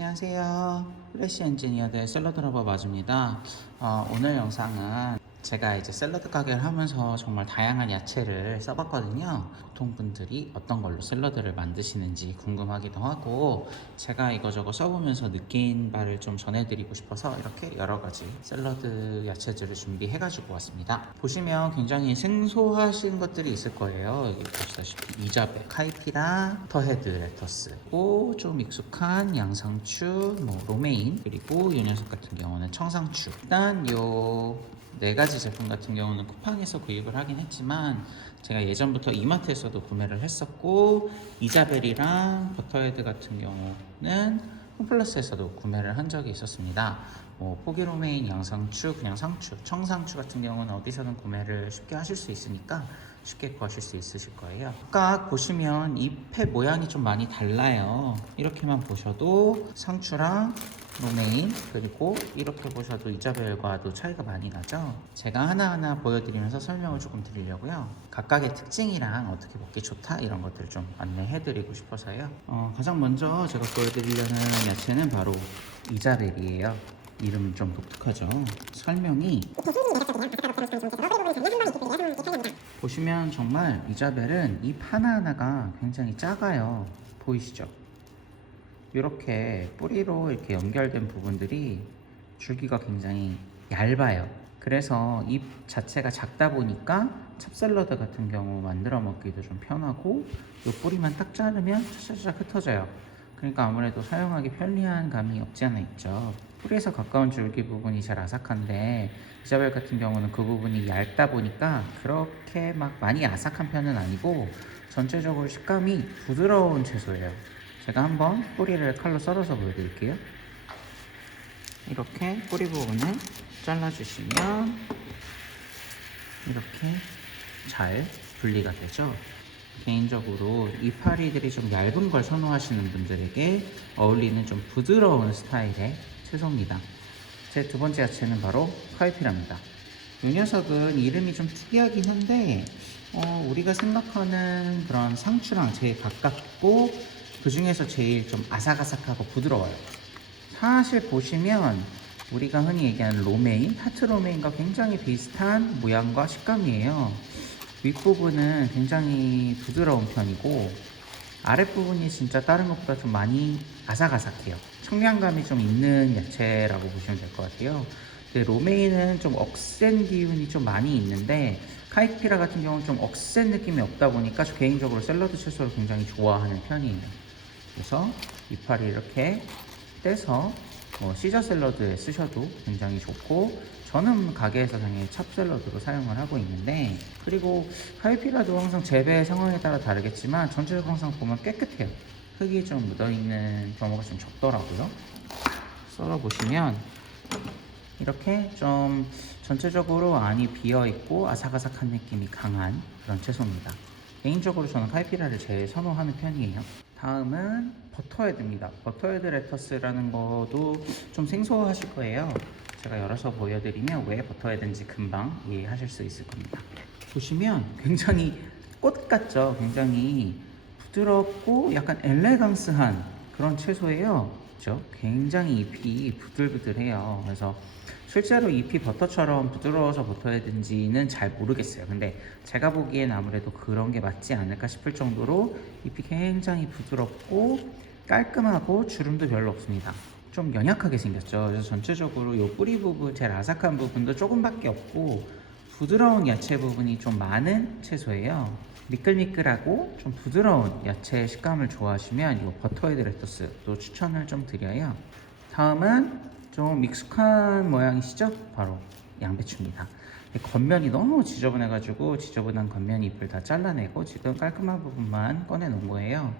안녕하세요. 프레시 엔지니어의 샐러드 러버 마주입니다. 오늘 영상은 제가 이제 샐러드 가게를 하면서 정말 다양한 야채를 써봤거든요. 보통 분들이 어떤 걸로 샐러드를 만드시는지 궁금하기도 하고, 제가 이거저거 써보면서 느낀 바를 좀 전해드리고 싶어서 이렇게 여러 가지 샐러드 야채들을 준비해가지고 왔습니다. 보시면 굉장히 생소하신 것들이 있을 거예요. 여기 보시다시피 이자벨, 카이피라, 터헤드 레터스, 그리고 좀 익숙한 양상추, 로메인, 그리고 이 녀석 같은 경우는 청상추. 일단 요 네 가지 제품 같은 경우는 쿠팡에서 구입을 하긴 했지만 제가 예전부터 이마트에서도 구매를 했었고, 이자벨이랑 버터헤드 같은 경우는 홈플러스에서도 구매를 한 적이 있었습니다. 포기로메인, 양상추, 그냥 상추, 청상추 같은 경우는 어디서든 구매를 쉽게 하실 수 있으니까 쉽게 구하실 수 있으실 거예요. 각각 보시면 잎의 모양이 좀 많이 달라요. 이렇게만 보셔도 상추랑 로메인, 그리고 이렇게 보셔도 이자벨과도 차이가 많이 나죠. 제가 하나하나 보여드리면서 설명을 조금 드리려고요. 각각의 특징이랑 어떻게 먹기 좋다 이런 것들을 좀 안내해 드리고 싶어서요. 가장 먼저 제가 보여드리려는 야채는 바로 이자벨이에요. 이름은 좀 독특하죠. 설명이 보시면 정말 이자벨은 잎 하나하나가 굉장히 작아요. 보이시죠? 이렇게 뿌리로 이렇게 연결된 부분들이 줄기가 굉장히 얇아요. 그래서 잎 자체가 작다 보니까 찹샐러드 같은 경우 만들어 먹기도 좀 편하고, 이 뿌리만 딱 자르면 차차차 흩어져요. 그러니까 아무래도 사용하기 편리한 감이 없지 않아 있죠. 뿌리에서 가까운 줄기 부분이 잘 아삭한데, 이자벨 같은 경우는 그 부분이 얇다 보니까 그렇게 막 많이 아삭한 편은 아니고 전체적으로 식감이 부드러운 채소예요. 제가 한번 뿌리를 칼로 썰어서 보여드릴게요. 이렇게 뿌리 부분을 잘라주시면 이렇게 잘 분리가 되죠. 개인적으로 이파리들이 좀 얇은 걸 선호하시는 분들에게 어울리는 좀 부드러운 스타일의 채소입니다. 제 두 번째 야채는 바로 카이피라입니다. 이 녀석은 이름이 좀 특이하긴 한데 우리가 생각하는 그런 상추랑 제일 가깝고, 그 중에서 제일 좀 아삭아삭하고 부드러워요. 사실 보시면 우리가 흔히 얘기하는 로메인, 하트 로메인과 굉장히 비슷한 모양과 식감이에요. 윗부분은 굉장히 부드러운 편이고, 아랫부분이 진짜 다른 것보다 좀 많이 아삭아삭해요. 청량감이 좀 있는 야채라고 보시면 될 것 같아요. 근데 로메인은 좀 억센 기운이 좀 많이 있는데, 카이피라 같은 경우는 좀 억센 느낌이 없다 보니까 저 개인적으로 샐러드 채소를 굉장히 좋아하는 편이에요. 그래서 이파리 이렇게 떼서 시저 샐러드에 쓰셔도 굉장히 좋고, 저는 가게에서 당연히 찹샐러드로 사용을 하고 있는데, 그리고 카이피라도 항상 재배 상황에 따라 다르겠지만 전체적으로 항상 보면 깨끗해요. 흙이 좀 묻어있는 경우가 좀 적더라고요. 썰어보시면 이렇게 좀 전체적으로 안이 비어있고 아삭아삭한 느낌이 강한 그런 채소입니다. 개인적으로 저는 카이피라를 제일 선호하는 편이에요. 다음은 버터헤드입니다. 버터헤드 레터스라는 것도 좀 생소하실 거예요. 제가 열어서 보여드리면 왜 버터헤드인지 금방 이해하실 수 있을 겁니다. 보시면 굉장히 꽃 같죠? 굉장히 부드럽고 약간 엘레강스한 그런 채소예요. 그렇죠? 굉장히 잎이 부들부들해요. 그래서 실제로 잎이 버터처럼 부드러워서 버터헤드인지는 잘 모르겠어요. 근데 제가 보기엔 아무래도 그런 게 맞지 않을까 싶을 정도로 잎이 굉장히 부드럽고 깔끔하고 주름도 별로 없습니다. 좀 연약하게 생겼죠. 그래서 전체적으로 이 뿌리 부분, 제일 아삭한 부분도 조금밖에 없고 부드러운 야채 부분이 좀 많은 채소예요. 미끌미끌하고 좀 부드러운 야채 식감을 좋아하시면 이 버터헤드 레터스도 추천을 좀 드려요. 다음은 좀 익숙한 모양이시죠? 바로 양배추입니다. 겉면이 너무 지저분해가지고 지저분한 겉면 잎을 다 잘라내고 지금 깔끔한 부분만 꺼내놓은 거예요.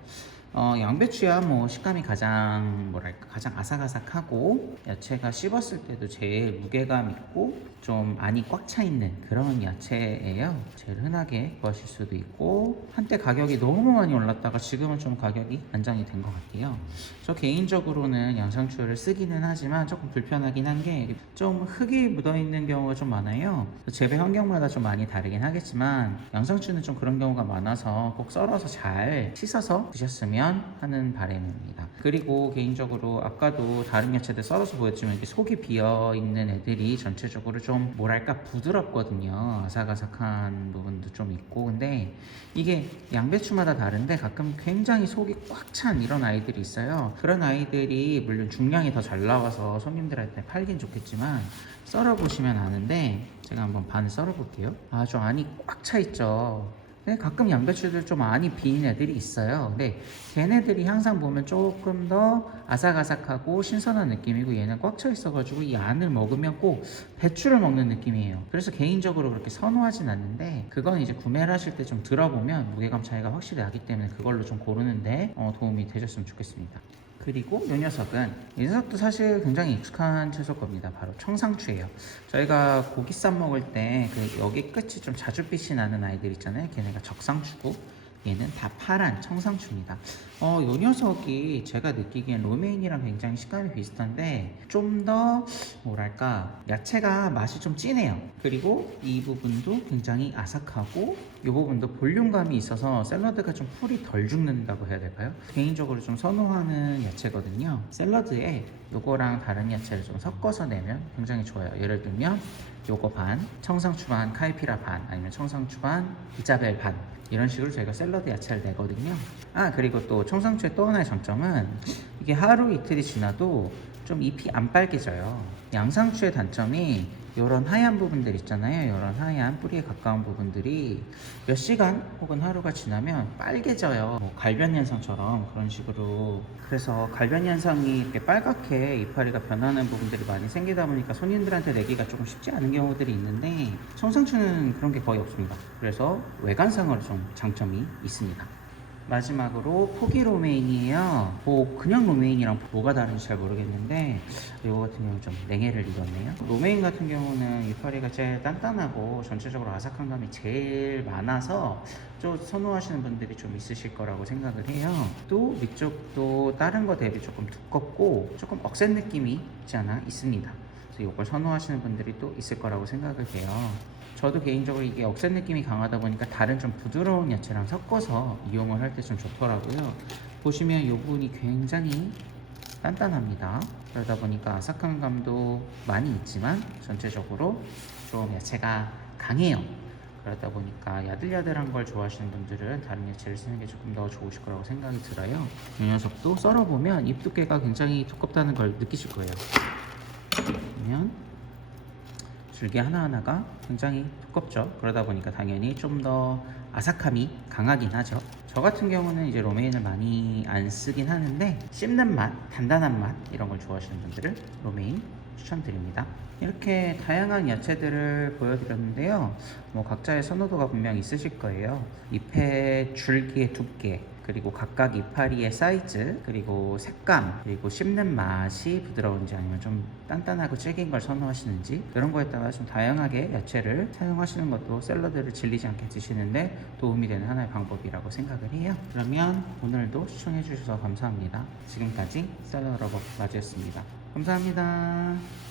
양배추야 식감이 가장 가장 아삭아삭하고, 야채가 씹었을 때도 제일 무게감 있고 좀 안이 꽉 차 있는 그런 야채예요. 제일 흔하게 구하실 수도 있고, 한때 가격이 너무 많이 올랐다가 지금은 좀 가격이 안정이 된 것 같아요. 저 개인적으로는 양상추를 쓰기는 하지만 조금 불편하긴 한 게 좀 흙이 묻어있는 경우가 좀 많아요. 재배 환경마다 좀 많이 다르긴 하겠지만 양상추는 좀 그런 경우가 많아서 꼭 썰어서 잘 씻어서 드셨으면 주셨으면 하는 바람입니다. 그리고 개인적으로 아까도 다른 야채들 썰어서 보였지만 이렇게 속이 비어있는 애들이 전체적으로 좀 뭐랄까 부드럽거든요. 아삭아삭한 부분도 좀 있고. 근데 이게 양배추마다 다른데 가끔 굉장히 속이 꽉 찬 이런 아이들이 있어요. 그런 아이들이 물론 중량이 더 잘 나와서 손님들한테 팔긴 좋겠지만 썰어보시면 아는데, 제가 한번 반을 썰어볼게요. 아주 안이 꽉 차 있죠. 근데 가끔 양배추들 좀 안이 빈 애들이 있어요. 근데 걔네들이 항상 보면 조금 더 아삭아삭하고 신선한 느낌이고, 얘는 꽉 차 있어가지고 이 안을 먹으면 꼭 배추를 먹는 느낌이에요. 그래서 개인적으로 그렇게 선호하진 않는데, 그건 이제 구매를 하실 때 좀 들어보면 무게감 차이가 확실히 나기 때문에 그걸로 좀 고르는데 도움이 되셨으면 좋겠습니다. 그리고 이 녀석도 사실 굉장히 익숙한 채소일 겁니다. 바로 청상추예요. 저희가 고기 쌈 먹을 때 그 여기 끝이 좀 자줏빛이 나는 아이들 있잖아요. 걔네가 적상추고, 얘는 다 파란 청상추입니다. 이 녀석이 제가 느끼기엔 로메인이랑 굉장히 식감이 비슷한데 좀 더 뭐랄까 야채가 맛이 좀 진해요. 그리고 이 부분도 굉장히 아삭하고 이 부분도 볼륨감이 있어서 샐러드가 좀 풀이 덜 죽는다고 해야 될까요? 개인적으로 좀 선호하는 야채거든요. 샐러드에 요거랑 다른 야채를 좀 섞어서 내면 굉장히 좋아요. 예를 들면 요거 반, 청상추 반, 카이피라 반, 아니면 청상추 반, 이자벨 반, 이런 식으로 저희가 샐러드 야채를 내거든요. 그리고 또 청상추의 또 하나의 장점은 이게 하루 이틀이 지나도 좀 잎이 안 빨개져요. 양상추의 단점이 이런 하얀 부분들 있잖아요. 이런 하얀 뿌리에 가까운 부분들이 몇 시간 혹은 하루가 지나면 빨개져요. 뭐 갈변 현상처럼 그런 식으로. 그래서 갈변 현상이 이렇게 빨갛게 이파리가 변하는 부분들이 많이 생기다 보니까 손님들한테 내기가 조금 쉽지 않은 경우들이 있는데, 청상추는 그런 게 거의 없습니다. 그래서 외관상으로 좀 장점이 있습니다. 마지막으로 포기 로메인이에요. 그냥 로메인이랑 뭐가 다른지 잘 모르겠는데 이거 같은 경우는 좀 냉해를 입었네요. 로메인 같은 경우는 이파리가 제일 단단하고 전체적으로 아삭한 감이 제일 많아서 좀 선호하시는 분들이 좀 있으실 거라고 생각을 해요. 또 위쪽도 다른 거 대비 조금 두껍고 조금 억센 느낌이 있지 않아 있습니다. 그래서 이걸 선호하시는 분들이 또 있을 거라고 생각을 해요. 저도 개인적으로 이게 억센 느낌이 강하다 보니까 다른 좀 부드러운 야채랑 섞어서 이용을 할 때 좀 좋더라고요. 보시면 이 부분이 굉장히 단단합니다. 그러다 보니까 아삭한 감도 많이 있지만 전체적으로 좀 야채가 강해요. 그러다 보니까 야들야들한 걸 좋아하시는 분들은 다른 야채를 쓰는 게 조금 더 좋으실 거라고 생각이 들어요. 이 녀석도 썰어보면 잎 두께가 굉장히 두껍다는 걸 느끼실 거예요. 보면 줄기 하나하나가 굉장히 두껍죠. 그러다 보니까 당연히 좀 더 아삭함이 강하긴 하죠. 저 같은 경우는 이제 로메인을 많이 안 쓰긴 하는데 씹는 맛, 단단한 맛 이런 걸 좋아하시는 분들은 로메인 추천드립니다. 이렇게 다양한 야채들을 보여드렸는데요. 뭐 각자의 선호도가 분명히 있으실 거예요. 잎의 줄기의 두께, 그리고 각각 이파리의 사이즈, 그리고 색감, 그리고 씹는 맛이 부드러운지 아니면 좀 단단하고 질긴 걸 선호하시는지, 그런 거에 따라 좀 다양하게 야채를 사용하시는 것도 샐러드를 질리지 않게 드시는데 도움이 되는 하나의 방법이라고 생각을 해요. 그러면 오늘도 시청해 주셔서 감사합니다. 지금까지 샐러드 러버 마주였습니다. 감사합니다.